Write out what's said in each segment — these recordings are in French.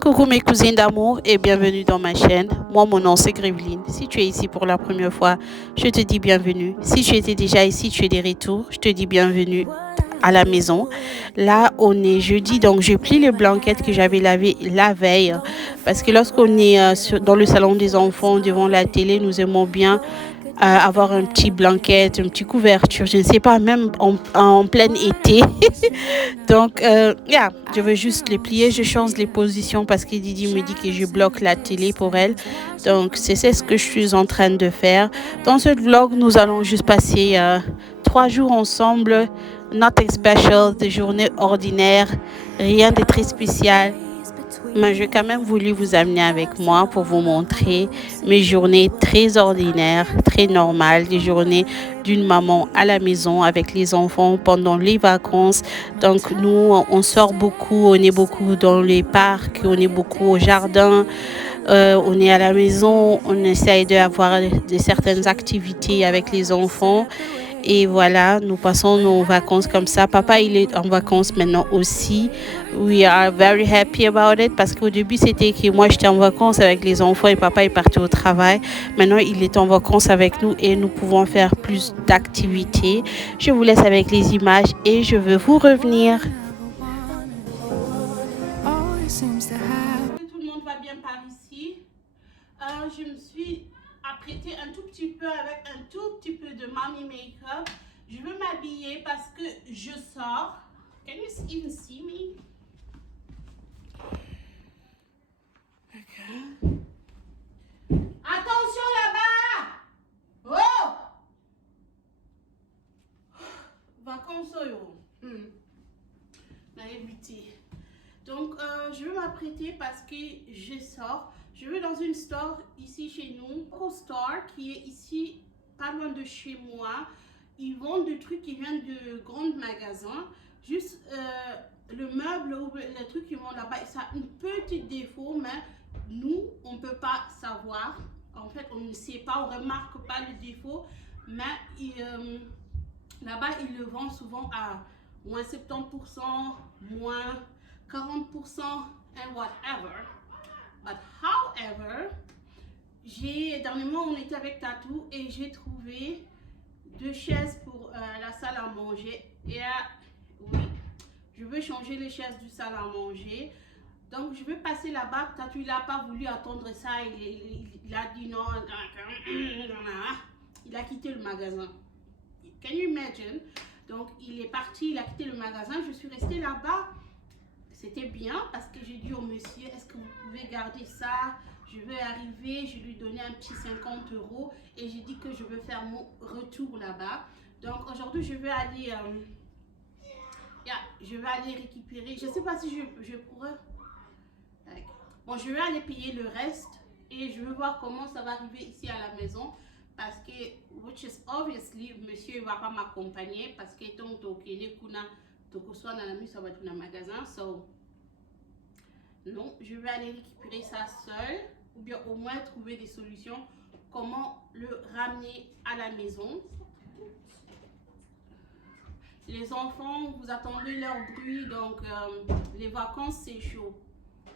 Coucou mes cousines d'amour et bienvenue dans ma chaîne. Moi, mon nom c'est Gréveline. Si tu es ici pour la première fois, je te dis bienvenue. Si tu étais déjà ici, tu es des retours, je te dis bienvenue à la maison. Là, on est jeudi, donc je plie les blanquettes que j'avais lavées la veille. Parce que lorsqu'on est dans le salon des enfants, devant la télé, nous aimons bien avoir un petit blanquette, une petite couverture, je ne sais pas, même en plein été. Donc, je veux juste les plier. Je change les positions parce que Didi me dit que je bloque la télé pour elle. Donc, c'est ce que je suis en train de faire. Dans ce vlog, nous allons juste passer 3 jours ensemble. Nothing special, des journées ordinaires, rien de très spécial. Mais j'ai quand même voulu vous amener avec moi pour vous montrer mes journées très ordinaires, très normales, des journées d'une maman à la maison avec les enfants pendant les vacances. Donc nous, on sort beaucoup, on est beaucoup dans les parcs, on est beaucoup au jardin, on est à la maison, on essaye d'avoir certaines activités avec les enfants. Et voilà, nous passons nos vacances comme ça. Papa, il est en vacances maintenant aussi. We are very happy about it parce qu'au début, c'était que moi, j'étais en vacances avec les enfants et papa est parti au travail. Maintenant, il est en vacances avec nous et nous pouvons faire plus d'activités. Je vous laisse avec les images et je veux vous revenir. Tout le monde va bien par ici. Je me suis apprêtée un tout petit peu avec un tout petit peu de mommy make-up. Je veux m'habiller parce que je sors. Can you even see me? Okay. Attention là-bas! Oh! Vacances yo. Donc, je veux m'apprêter parce que je sors. Je vais dans une store ici chez nous, Eco Store, qui est ici, pas loin de chez moi. Ils vendent des trucs qui viennent de grands magasins. Juste le meuble ou les trucs qu'ils vendent là-bas, ça a un petit défaut, mais nous, on ne peut pas savoir. En fait, on ne sait pas, on ne remarque pas le défaut. Mais là-bas, ils le vendent souvent à moins 70%, moins 40% and whatever. But however, dernièrement on était avec Tatou et j'ai trouvé 2 chaises pour la salle à manger. Et oui, je veux changer les chaises du salle à manger. Donc je vais passer là-bas. Tatou il n'a pas voulu attendre ça. Il a dit non. Il a quitté le magasin. Can you imagine? Donc il est parti, il a quitté le magasin. Je suis restée là-bas. C'était bien parce que j'ai dit au monsieur, est-ce que vous pouvez garder ça? Je vais arriver, je lui donnais un petit 50 € et j'ai dit que je veux faire mon retour là-bas. Donc aujourd'hui, je vais aller récupérer. Je ne sais pas si je pourrais. Bon, je vais aller payer le reste et je vais voir comment ça va arriver ici à la maison. Parce que, which is obviously, monsieur ne va pas m'accompagner parce que tant que les kuna soit dans la mise ça va être dans le magasin. So, non, je vais aller récupérer ça seul ou bien au moins trouver des solutions comment le ramener à la maison. Les enfants, vous attendez leur bruit, donc les vacances c'est chaud.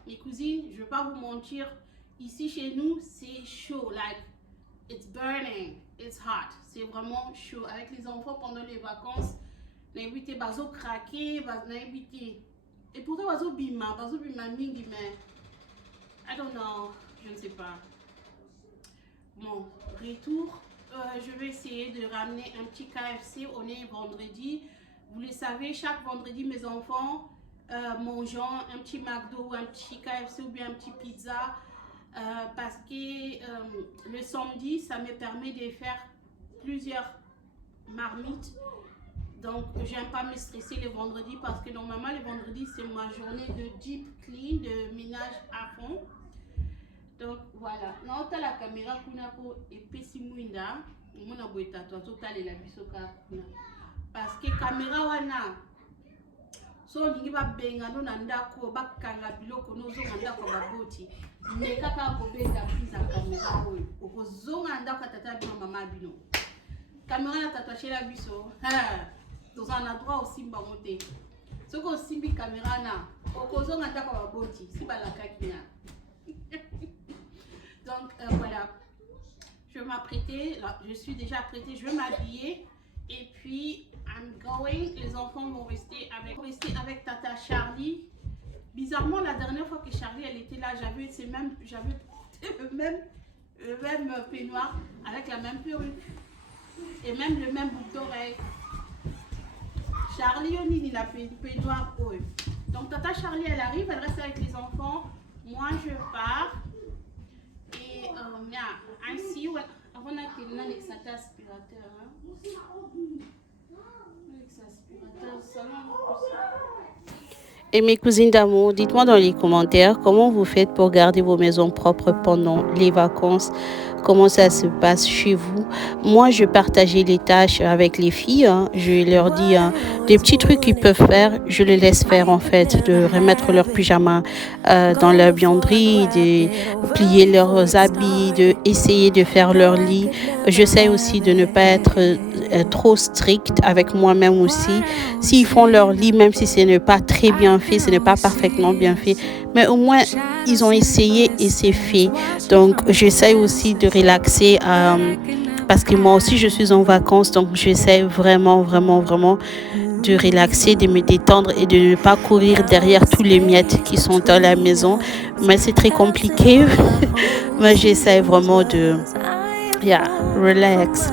Mes cousines, je ne vais pas vous mentir, ici chez nous c'est chaud, like it's burning, it's hot, c'est vraiment chaud. Avec les enfants pendant les vacances, n'invitez bazo craquer, n'invitez. Et pourtant bazo bima mingi, mais I don't know, je ne sais pas. Bon, retour, je vais essayer de ramener un petit KFC. On est vendredi. Vous le savez, chaque vendredi, mes enfants mangent un petit McDo, un petit KFC ou bien un petit pizza. Parce que le samedi, ça me permet de faire plusieurs marmites. Donc, j'aime pas me stresser le vendredi parce que normalement, le vendredi, c'est ma journée de deep clean, de ménage à fond. Donc, voilà. Non, tu as la caméra et pesi muinda. On a beau total et la bisoka. Parce que caméra wana. So, lingi ba benga no nanda ko ba kanga biloko no zonga nda ko baboti. Ne kaka ko benga pisa caméra oyo. Oko zonga nda ko tata bino mama bino. Caméra na tatouaché la biso. Dans un endroit aussi mbamoté. Soko simbi caméra na. Okozo ngata kwa boti. Si balaka kina. Donc voilà. Je vais m'apprêter. Je suis déjà apprêtée. Je vais m'habiller. Et puis, I'm going. Les enfants vont rester avec Tata Charlie. Bizarrement, la dernière fois que Charlie elle était là, j'avais le même peignoir avec la même perruque et même le même boucle d'oreille. Charlie, on dit la peignoir. Donc, Tata Charlie, elle arrive, elle reste avec les enfants. Moi, je pars. Et I see you. Avant qu'il y ait un aspirateur. Et mes cousines d'amour, dites-moi dans les commentaires comment vous faites pour garder vos maisons propres pendant les vacances. Comment ça se passe chez vous? Moi, je partageais les tâches avec les filles. Je leur dis des petits trucs qu'ils peuvent faire. Je les laisse faire en fait, de remettre leurs pyjamas dans la buanderie, de plier leurs habits, de essayer de faire leur lit. J'essaie aussi de ne pas être trop stricte avec moi-même aussi. S'ils font leur lit, même si ce n'est pas très bien fait, ce n'est pas parfaitement bien fait, mais au moins ils ont essayé et c'est fait. Donc j'essaie aussi de relaxer parce que moi aussi je suis en vacances, donc j'essaie vraiment de relaxer, de me détendre et de ne pas courir derrière tous les miettes qui sont dans la maison. Mais c'est très compliqué. Mais j'essaie vraiment de relax.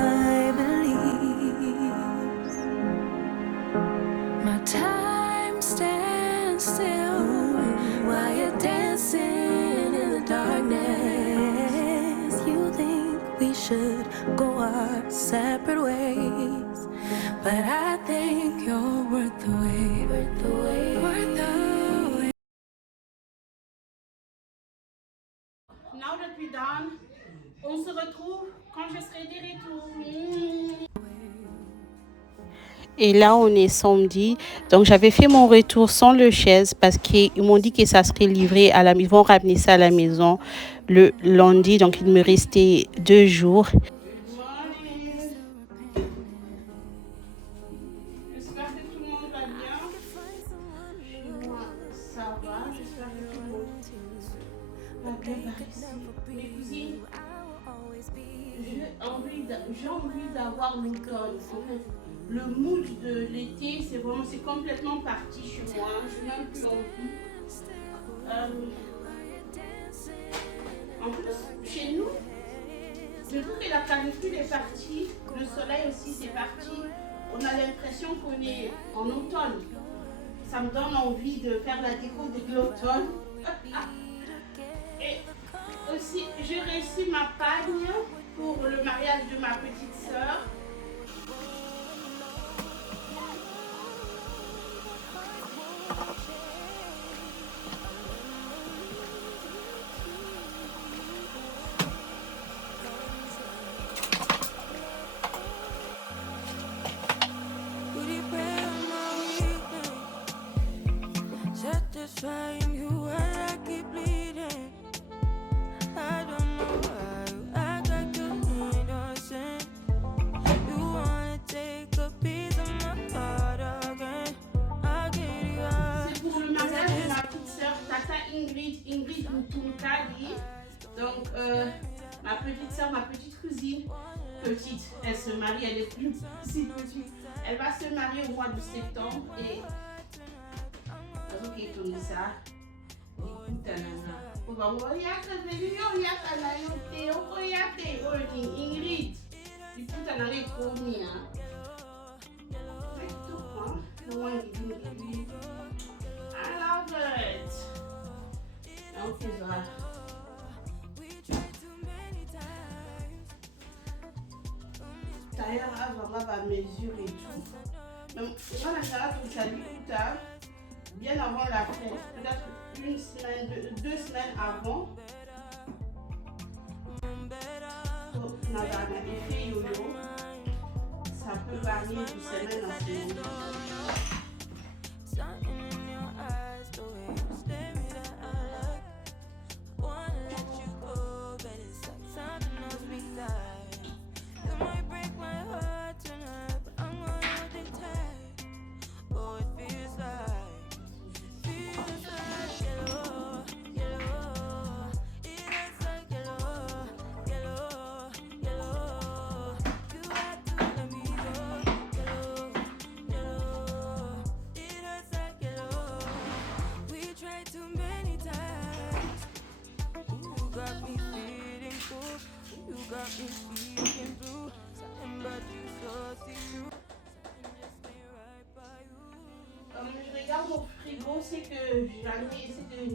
Go our separate ways, but I think you're worth the wait, worth the wait, worth the wait. Now that we're done, on se retrouve quand je serai de retour. Et là, on est samedi. Donc, j'avais fait mon retour sans le chaise parce qu'ils m'ont dit que ça serait livré à la maison. Ils vont ramener ça à la maison le lundi. Donc, il me restait 2 jours. J'espère que tout le monde va bien. Chez moi, ça va. J'espère que tout le monde va bien par ici. Mes cousines, j'ai envie d'avoir l'automne. En fait, le mood de l'été, c'est complètement parti chez moi. Je n'ai même plus envie. En plus, chez nous, depuis que la canicule est partie, le soleil aussi c'est parti, on a l'impression qu'on est en automne. Ça me donne envie de faire la déco de l'automne. Et aussi, j'ai réussi ma pagne pour le mariage de ma petite sœur. Satisfying you and I keep bleeding. I don't know why you act like you innocent. You wanna take a piece of my heart again. I'll get you out. C'est pour le mariage de ma petite sœur, Tata Ingrid Mtunkali. Donc, ma petite sœur, ma petite cousine, petite, elle se marie, elle est plus si petite. Elle va se marier au mois de septembre et ok, comme ça, écoute, on va voir, il y a que des millions, il y a que la yoté, il y a que Ingrid, écoute, on a les commis, c'est tout, I love it. On faisra. D'ailleurs, avant ma mesure et tout. Donc, moi, la salade, on s'allume tout tard. Bien avant la fête, peut-être 1 semaine, 2 semaines avant. On a un effet yo-yo. Ça peut varier de semaine en semaine. Oh, it feels like If we came through, something about you so see-through. Something just ain't right by you. Je regarde mon frigo, c'est que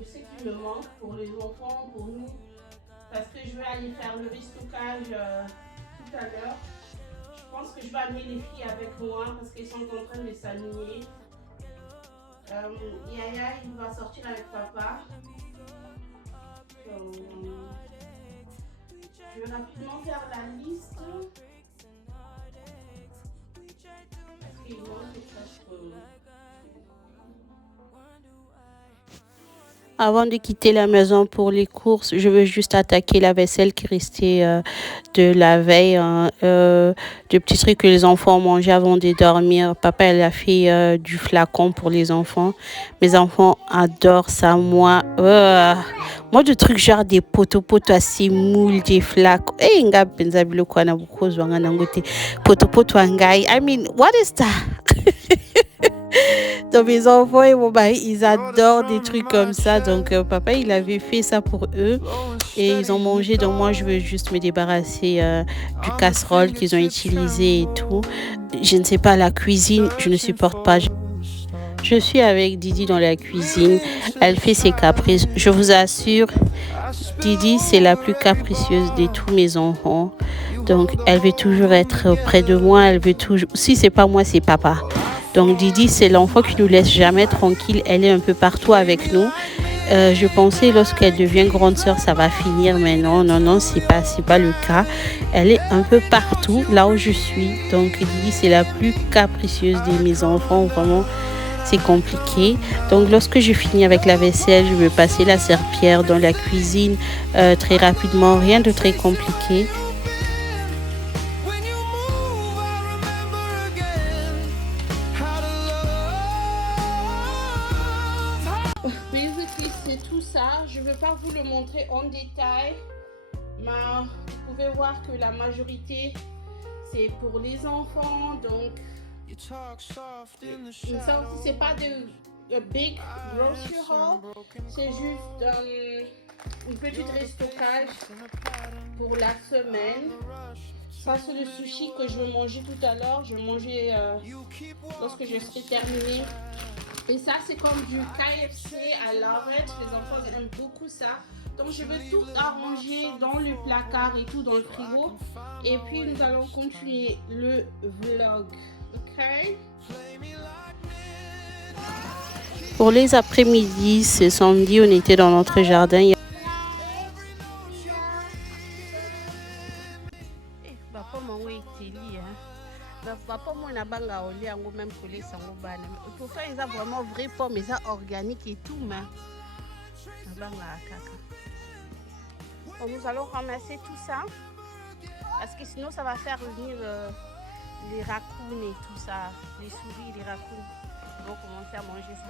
ce qui me manque pour les enfants, pour nous, parce que je vais aller faire le restockage tout à l'heure. Je pense que je vais amener les filles avec moi parce qu'elles sont en train de s'aligner. Yaya, il va sortir avec papa. Je vais rapidement faire la liste. Parce qu'il manque des choses. Avant de quitter la maison pour les courses, je veux juste attaquer la vaisselle qui restait de la veille. De petits trucs que les enfants mangeaient avant de dormir. Papa, elle a fait du flacon pour les enfants. Mes enfants adorent ça. Moi, de trucs genre des potopoto assez moules, des flacons. I mean, what is that? Donc mes enfants et mon mari, ils adorent des trucs comme ça. Donc papa, il avait fait ça pour eux et ils ont mangé. Donc moi, je veux juste me débarrasser du casserole qu'ils ont utilisé et tout. Je ne sais pas, la cuisine, je ne supporte pas. Je suis avec Didi dans la cuisine. Elle fait ses caprices. Je vous assure, Didi, c'est la plus capricieuse de tous mes enfants. Donc elle veut toujours être près de moi. Elle veut toujours. Si c'est pas moi, c'est papa. Donc Didi, c'est l'enfant qui nous laisse jamais tranquille. Elle est un peu partout avec nous. Je pensais lorsqu'elle devient grande sœur, ça va finir, mais non, c'est pas le cas. Elle est un peu partout là où je suis. Donc Didi, c'est la plus capricieuse de mes enfants. Vraiment, c'est compliqué. Donc lorsque je finis avec la vaisselle, je vais passer la serpillière dans la cuisine très rapidement. Rien de très compliqué. Basically, c'est tout ça. Je ne veux pas vous le montrer en détail, mais vous pouvez voir que la majorité, c'est pour les enfants. Donc, ça aussi, c'est pas de big grocery haul. C'est juste une petite restockage pour la semaine. Ça, c'est le sushi que je vais manger tout à l'heure. Je vais manger lorsque je serai terminée. Et ça, c'est comme du KFC. I love it. Les enfants aiment beaucoup ça. Donc, je vais tout arranger dans le placard et tout dans le frigo. Et puis, nous allons continuer le vlog. OK? Pour les après-midi, ce samedi, on était dans notre jardin. Papa moi na banga oli yango même coller sango bana. Pourtant ils ont vraiment vrai pomme, ils ont organique et tout mais na banga kaka. Donc nous allons ramasser tout ça parce que sinon ça va faire revenir les raccoons et tout ça, les souris, les raccoons. Ils vont commencer à manger ça.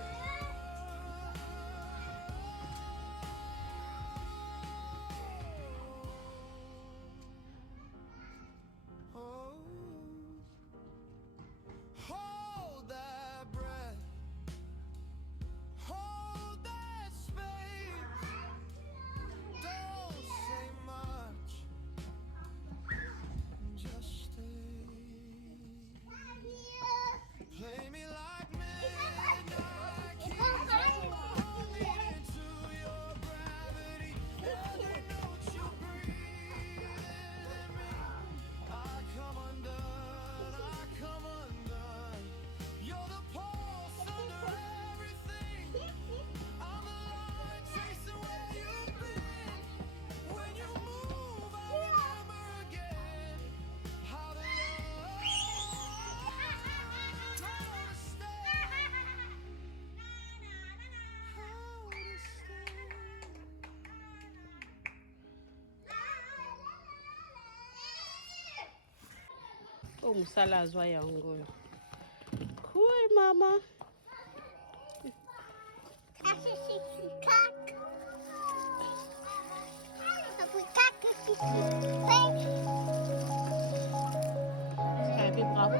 Oh, musala azwa yango. Cool, mama. Bravo.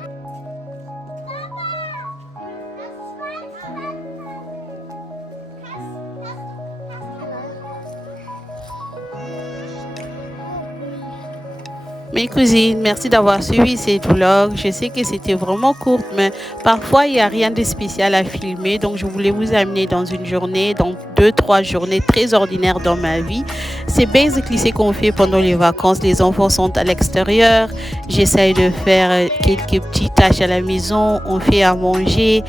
Mes cousines, merci d'avoir suivi ces vlogs. Je sais que c'était vraiment court, mais parfois il n'y a rien de spécial à filmer. Donc je voulais vous amener dans une journée, dans 2, 3 journées très ordinaires dans ma vie. C'est basically ce qu'on fait pendant les vacances. Les enfants sont à l'extérieur. J'essaye de faire quelques petites tâches à la maison. On fait à manger.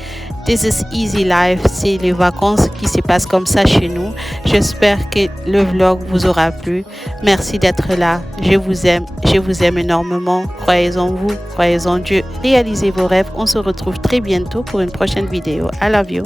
This is easy life. C'est les vacances qui se passent comme ça chez nous. J'espère que le vlog vous aura plu. Merci d'être là. Je vous aime énormément. Croyez en vous, croyez en Dieu. Réalisez vos rêves. On se retrouve très bientôt pour une prochaine vidéo. I love you.